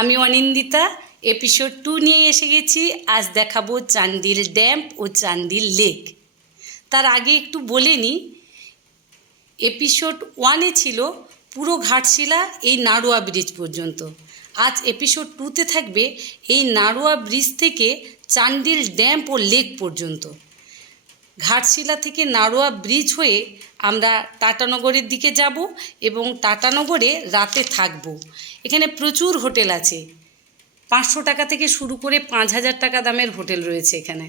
আমি অনিন্দিতা এপিসোড 2 নিয়ে এসে গেছি। আজ দেখাবো চান্দিল ড্যাম ও চান্দিল লেক। তার আগে একটু বলে নিই, এপিসোড 1-এ ছিল পুরো ঘাটশিলা এই নাড়ুয়া ব্রিজ পর্যন্ত। আজ এপিসোড 2-তে থাকবে এই নাড়ুয়া ব্রিজ থেকে চান্দিল ড্যাম ও লেক পর্যন্ত। ঘাটশিলা থেকে নাড়ুয়া ব্রিজ হয়ে আমরা টাটানগরের দিকে যাব এবং টাটানগরে রাতে থাকব। এখানে প্রচুর হোটেল আছে, 500 টাকা থেকে শুরু করে 5000 টাকা দামের হোটেল রয়েছে এখানে।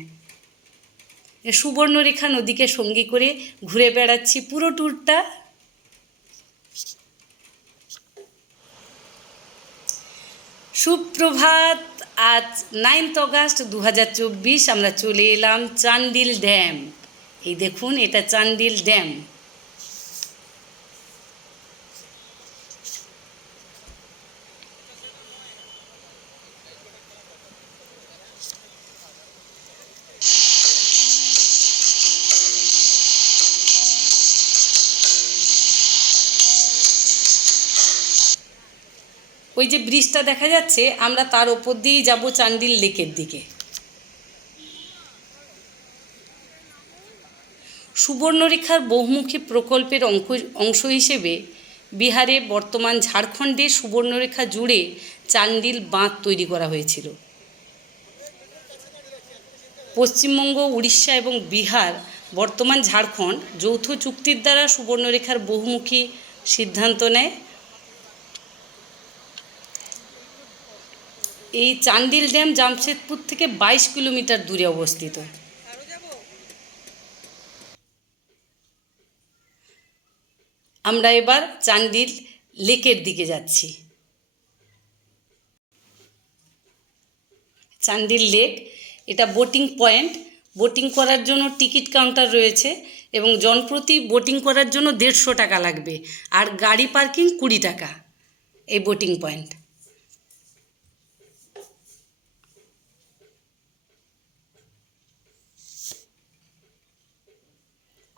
সুবর্ণরেখা নদীকে সঙ্গী করে ঘুরে বেড়াচ্ছি পুরো ট্যুরটা। সুপ্রভাত, আজ 9 অগাস্ট 2024। আমরা চলে এলাম চান্দিল ড্যাম। এই দেখুন, এটা চান্দিল ড্যাম। ওই যে ব্রিজটা দেখা যাচ্ছে, আমরা তার ওপর দিয়েই যাব চান্দিল লেকের দিকে। সুবর্ণরেখার বহুমুখী প্রকল্পের অংশ হিসেবে বিহারে, বর্তমান ঝাড়খণ্ডে সুবর্ণরেখা জুড়ে চান্দিল বাঁধ তৈরি করা হয়েছিল। পশ্চিমবঙ্গ, উড়িষ্যা এবং বিহার, বর্তমান ঝাড়খণ্ড যৌথ চুক্তির দ্বারা সুবর্ণরেখার বহুমুখী সিদ্ধান্ত নেয়। এই চান্দিল ড্যাম জামশেদপুর থেকে 22 কিলোমিটার দূরে অবস্থিত। আমরা এবার চান্দিল লেকের দিকে যাচ্ছি। চান্দিল লেক, এটা বোটিং পয়েন্ট। বোটিং করার জন্য টিকিট কাউন্টার রয়েছে এবং জনপ্রতি বোটিং করার জন্য 150 টাকা লাগবে, আর গাড়ি পার্কিং 20 টাকা। এই বোটিং পয়েন্ট।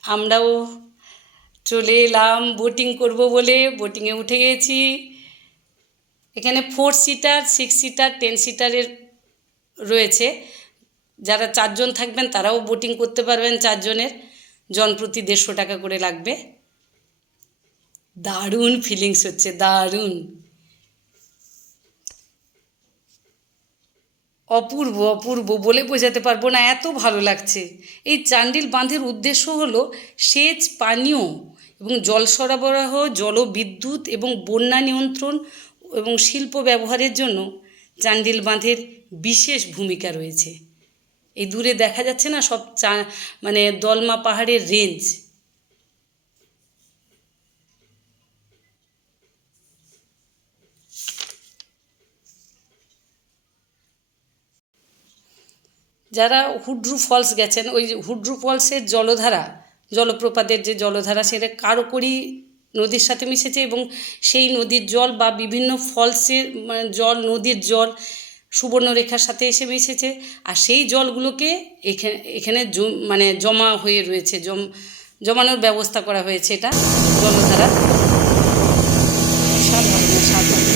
আমরাও চলে এলাম বোটিং করব বলে, বোটিংয়ে উঠে গেছি। এখানে 4 সিটার, 6 সিটার, 10 সিটারের রয়েছে। যারা 4 জন থাকবেন তারাও বোটিং করতে পারবেন। 4 জনের জনপ্রতি 150 টাকা করে লাগবে। দারুণ ফিলিংস হচ্ছে, দারুণ, অপূর্ব অপূর্ব, বলে বোঝাতে পারবো না, এত ভালো লাগছে। এই চান্দিল বাঁধের উদ্দেশ্য হলো সেচ, পানীয় এবং জল সরবরাহ, জলবিদ্যুৎ এবং বন্যা নিয়ন্ত্রণ এবং শিল্প ব্যবহারের জন্য চান্দিল বাঁধের বিশেষ ভূমিকা রয়েছে। এই দূরে দেখা যাচ্ছে না সব দলমা পাহাড়ের রেঞ্জ। যারা হুড্রু ফলস গেছেন, ওই হুড্রু ফলসের জলপ্রপাতের যে জলধারা, সেটা কারকরি নদীর সাথে মিশেছে এবং সেই নদীর জল বা বিভিন্ন ফলসের জল, নদীর জল সুবর্ণরেখার সাথে এসে মিশেছে। আর সেই জলগুলোকে এখানে জমা হয়ে রয়েছে, জমানোর ব্যবস্থা করা হয়েছে। এটা জলধারা সাধারণ।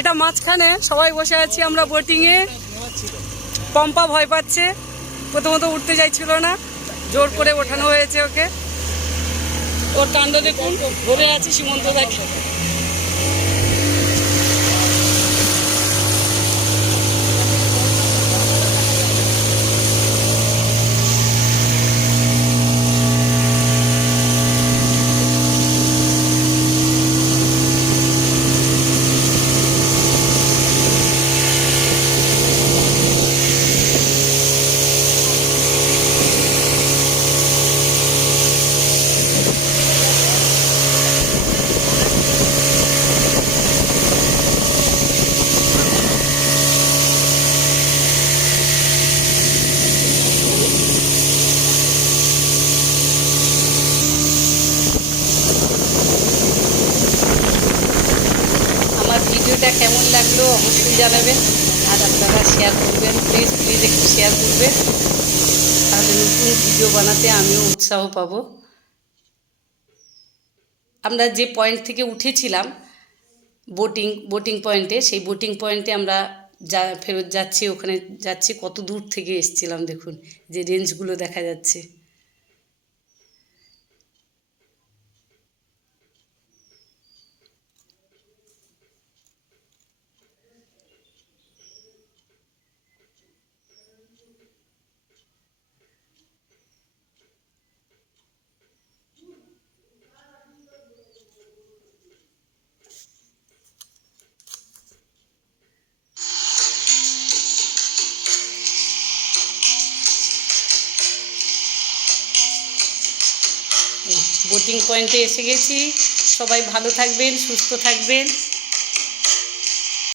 এটা মাঝখানে সবাই বসে আছি আমরা বোটিংয়ে। পম্পা ভয় পাচ্ছে, প্রথমত উঠতে চাইছিল না, জোর করে ওঠানো হয়েছে ওকে। ওর কাণ্ড দেখুন, ধরে আছি সীমন্ত দেখে। জানাবেন আর আপনারা শেয়ার করবেন, প্লিজ প্লিজ একটু শেয়ার করবেন, তাহলে নতুন ভিডিও বানাতে আমিও উৎসাহ পাবো। আমরা যে পয়েন্ট থেকে উঠেছিলাম বোটিং পয়েন্টে, সেই বোটিং পয়েন্টে আমরা ফেরত যাচ্ছি, ওখানে যাচ্ছি। কত দূর থেকে এসেছিলাম দেখুন, যে রেঞ্জগুলো দেখা যাচ্ছে। বোটিং পয়েন্টে এসে গেছি। সবাই ভালো থাকবেন, সুস্থ থাকবেন।